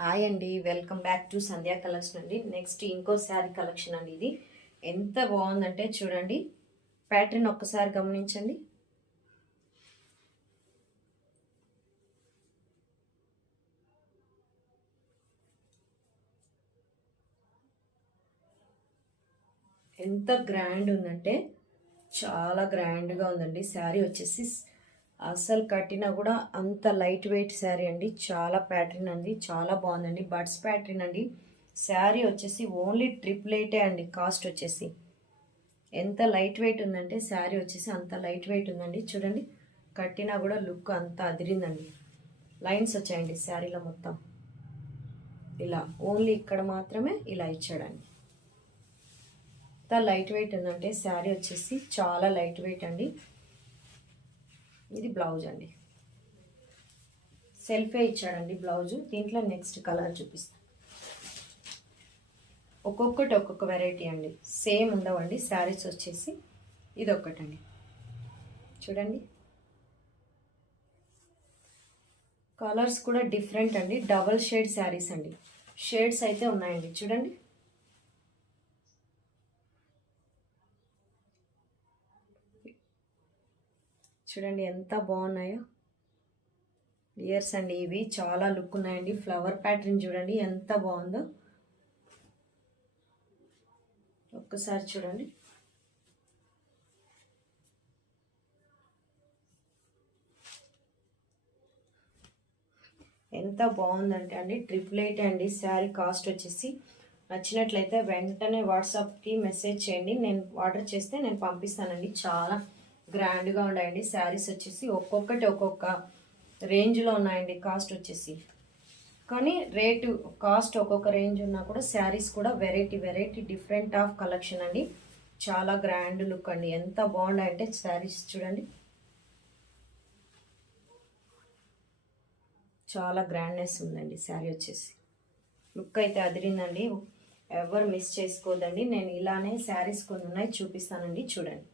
Hi అండి, welcome back to Sandhya collection అండి. Next ఇంకో శారీ కలెక్షన్ అండి. ఇది ఎంత బాగుందంటే చూడండి, ప్యాటర్న్ ఒక్కసారి గమనించండి. ఎంత గ్రాండ్ ఉందంటే చాలా గ్రాండ్గా ఉందండి. శారీ వచ్చేసి అసలు కట్టినా కూడా అంత లైట్ వెయిట్ శారీ అండి. చాలా ప్యాటర్న్ అండి, చాలా బాగుందండి. బడ్స్ ప్యాటర్న్ అండి. శారీ వచ్చేసి ఓన్లీ 888 అండి. కాస్ట్ వచ్చేసి ఎంత లైట్ వెయిట్ ఉందంటే శారీ వచ్చేసి అంత లైట్ వెయిట్ ఉందండి. చూడండి, కట్టినా కూడా లుక్ అంత అదిరిందండి. లైన్స్ వచ్చాయండి శారీలో మొత్తం. ఇలా ఓన్లీ ఇక్కడ మాత్రమే ఇలా ఇచ్చాడండి. ఎంత లైట్ వెయిట్ ఉందంటే శారీ వచ్చేసి చాలా లైట్ వెయిట్ అండి. ఇది బ్లౌజ్ అండి, సెల్ఫే ఇచ్చాడండి బ్లౌజు. దీంట్లో నెక్స్ట్ కలర్ చూపిస్తాను. ఒక్కొక్కటి ఒక్కొక్క వెరైటీ అండి, సేమ్ ఉండవండి శారీస్ వచ్చేసి. ఇది ఒక్కటండి, చూడండి కలర్స్ కూడా డిఫరెంట్ అండి. డబల్ షేడ్ శారీస్ అండి. షేడ్స్ అయితే ఉన్నాయండి, చూడండి. చూడండి ఎంత బాగున్నాయో. ఇయర్స్ అండి ఇవి, చాలా లుక్ ఉన్నాయండి. ఫ్లవర్ ప్యాటర్న్ చూడండి ఎంత బాగుందో. ఒక్కసారి చూడండి. ఎంత బాగుందంటే అండి 888 అండి. శారీ కాస్ట్ వచ్చేసి నచ్చినట్లయితే వెంటనే వాట్సాప్కి మెసేజ్ చేయండి. నేను ఆర్డర్ చేస్తే నేను పంపిస్తానండి. చాలా గ్రాండ్గా ఉన్నాయండి శారీస్ వచ్చేసి. ఒక్కొక్కటి ఒక్కొక్క రేంజ్లో ఉన్నాయండి కాస్ట్ వచ్చేసి. కానీ రేటు కాస్ట్ ఒక్కొక్క రేంజ్ ఉన్నా కూడా శారీస్ కూడా variety variety different of collection అండి. చాలా గ్రాండ్ లుక్ అండి. ఎంత బాగున్నాయంటే శారీస్ చూడండి, చాలా గ్రాండ్నెస్ ఉందండి శారీ వచ్చేసి. లుక్ అయితే అదిరిందండి. ఎవరు మిస్ చేసుకోదండి. నేను ఇలానే శారీస్ కొన్ని ఉన్నాయి చూపిస్తానండి, చూడండి.